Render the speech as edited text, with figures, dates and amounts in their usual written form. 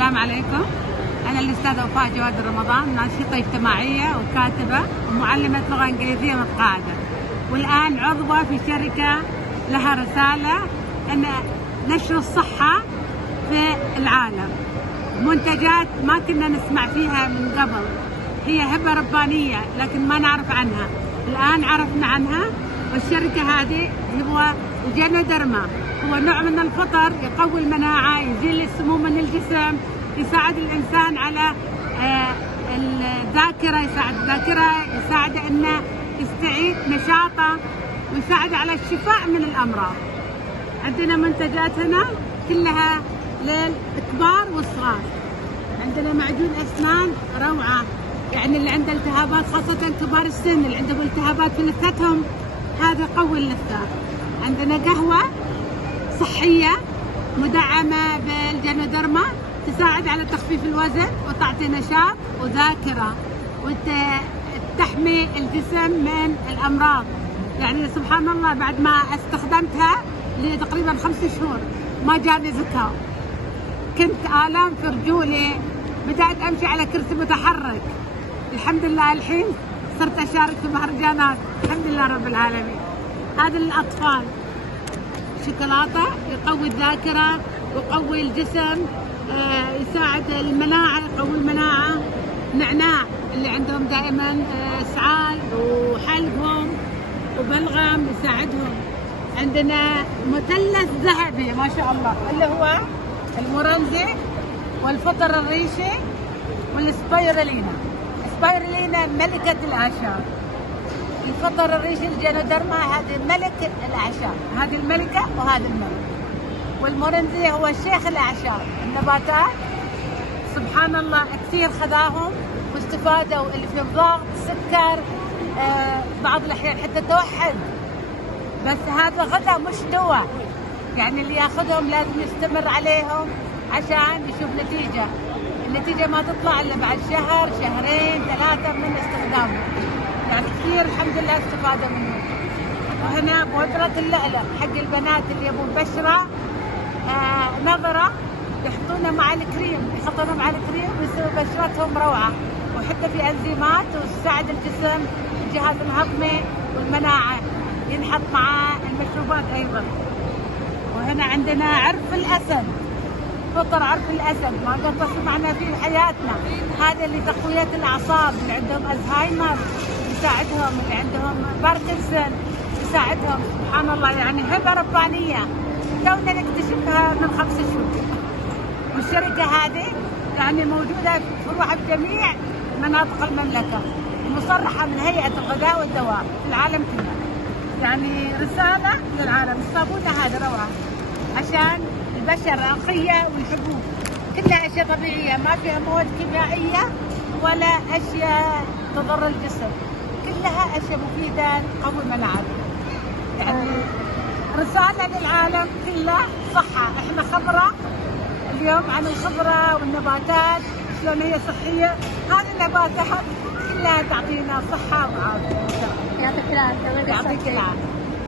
السلام عليكم. أنا الأستاذة وفاء جواد رمضان، ناشطة اجتماعية وكاتبة ومعلمة لغة إنجليزية متقاعدة، والآن عضوة في شركة لها رسالة أن نشر الصحة في العالم. منتجات ما كنا نسمع فيها من قبل، هي هبة ربانية لكن ما نعرف عنها، الآن عرفنا عنها. والشركة هذه هو الجينوديرما، هو نوع من الفطر يقوي المناعة، يزيل السموم من الجسم، يساعد الإنسان على الذاكرة، يساعد الذاكرة، يساعد أنه يستعيد نشاطه، ويساعد على الشفاء من الأمراض. عندنا منتجات هنا كلها للكبار والصغار. عندنا معجون أسنان روعة، يعني اللي عنده التهابات، خاصة كبار السن اللي عندهم التهابات في لثتهم، هذا قوي اللثة. عندنا قهوة صحية مدعمة بالجينوديرما، تساعد على تخفيف الوزن وتعطي نشاط وذاكرة وتحمي الجسم من الأمراض. يعني سبحان الله بعد ما استخدمتها لتقريبا 5 شهور ما جاني زكام، كنت آلام في رجولي، بدأت أمشي على كرسي متحرك، الحمد لله الحين صرت أشارك في مهرجانات، الحمد لله رب العالمين. هذا للأطفال، شوكولاتة يقوي الذاكرة ويقوي الجسم، يساعد المناعة، يقوي المناعة. نعناع اللي عندهم دائما اسعال وحلقهم وبلغم يساعدهم. عندنا مثلث ذهبي ما شاء الله اللي هو المورنزي والفطر الريشي والسبايرولينا. سبايرولينا ملكة الأعشاب، الفطر الريشي الجينوديرما هذه ملك الأعشاب، هذه الملكة وهذا الملك. والمورنزي هو شيخ الأعشاب، النباتات سبحان الله كثير خذاهم واستفادوا، اللي في ضغط، سكر، بعض الأحيان حتى توحد. بس هذا غذاء مش دواء، يعني اللي ياخذهم لازم يستمر عليهم عشان يشوف نتيجة. النتيجة ما تطلع إلا بعد شهر، شهرين، 3 من استخدامه. يعني كثير الحمد لله استفادوا منه. وهنا بودرة اللؤلؤ حق البنات اللي يبون بشرة نظرة، يحطونه مع الكريم، يحطونه مع الكريم ويصير بشرتهم روعة، وحتى في انزيمات وتساعد الجسم، الجهاز الهضمي والمناعة، ينحط مع المشروبات أيضا. وهنا عندنا عرف الأسد، فطر عرف الأسد ما قد معنا في حياتنا، هذا لتقوية الأعصاب، اللي عندهم ألزهايمر يساعدهم، اللي عندهم باركنسون يساعدهم. سبحان الله، يعني هبة ربانية تونا نكتشفها من 5 شهور. والشركة هذه يعني موجودة في فروعها في جميع مناطق المملكة، مصرحة من هيئة الغذاء والدواء في العالم كله. يعني رسالة للعالم، الصابونة هذه روعة عشان البشرة نقية، والحبوب كلها أشياء طبيعية ما فيها مواد كيميائية ولا أشياء تضر الجسم، كلها أشياء مفيدة تقوي مناعتنا. يعني رسالة للعالم كله صحة. احنا خبرة اليوم عن الخضرة والنباتات شلون هي صحية، هذه النباتات كلها تعطينا صحة وعافية. يعطيك العافية. يعطيك العافية.